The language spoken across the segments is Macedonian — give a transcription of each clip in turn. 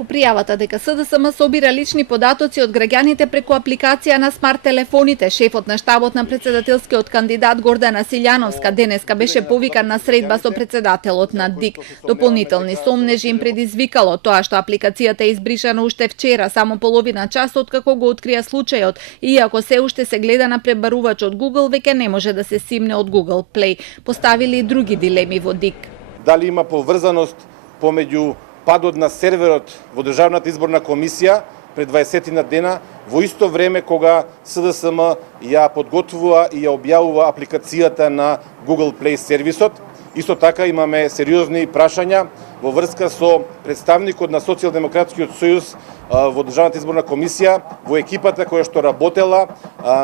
По пријавата дека СДСМ собира лични податоци од граѓаните преку апликација на смарт телефоните, шефот на штабот на председателскиот кандидат Гордана Силјановска денеска беше повикан на средба со председателот на ДИК. Дополнителни сомнежи им предизвикало тоа што апликацијата е избришана уште вчера, само половина час откако го открија случајот, и иако се уште се гледа на пребарувач од Google, веќе не може да се симне од Google Play. Поставили и други дилеми во ДИК. Дали има поврзаност помеѓу падот на серверот во Државната изборна комисија пред 20 на дена, во исто време кога СДСМ ја подготвува и ја објавува апликацијата на Google Play сервисот. Исто така имаме сериозни прашања во врска со представникот на Социјалдемократскиот сојуз во Државната изборна комисија, во екипата која што работела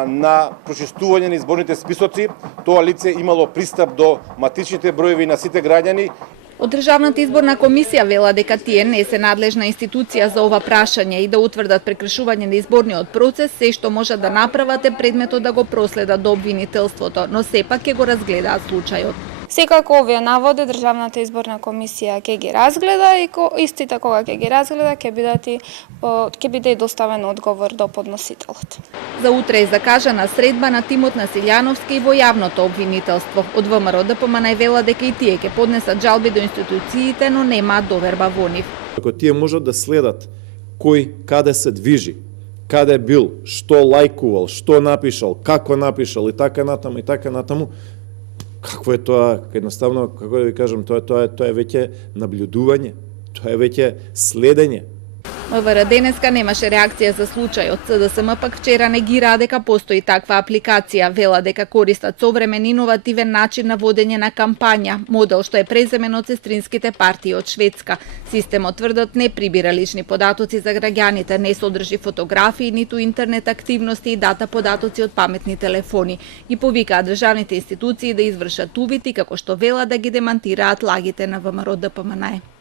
на прочистување на изборните списоци. Тоа лице имало пристап до матичните броеви на сите граѓани. Од Државната изборна комисија вела дека тие не се надлежна институција за ова прашање и да утврдат прекршување на изборниот процес, се што можат да направат е предметот да го проследат до обвинителството, но сепак ќе го разгледаат случајот. Секако овие наводи Државната изборна комисија ќе ги разгледа и истите кога ќе ги разгледа ќе биде и доставен одговор до подносителот. За утре е закажана средба на тимот на Силјановски и во јавното обвинителство. Од ВМРО ДПМН вела дека и тие ќе поднесат жалби до институциите, но немаат доверба во нив. Ако тие можат да следат кој каде се движи, каде бил, што лајкувал, што напишал, како напишал и така натаму, какво е тоа, едноставно, како да ви кажам, тоа е веќе наблюдување, тоа е веќе следење. МВР денеска немаше реакција за случајот. СДСМ пак вчера негира дека постои таква апликација. Вела дека користат современ иновативен начин на водење на кампања, модел што е преземен од сестринските партии од Шведска. Системот, тврдат, не прибира лични податоци за граѓаните, не содржи фотографии, ниту интернет активности и дата податоци од паметни телефони. И повикаат државните институции да извршат увид и како што вела да ги демантираат лагите на ВМРО ДПМН.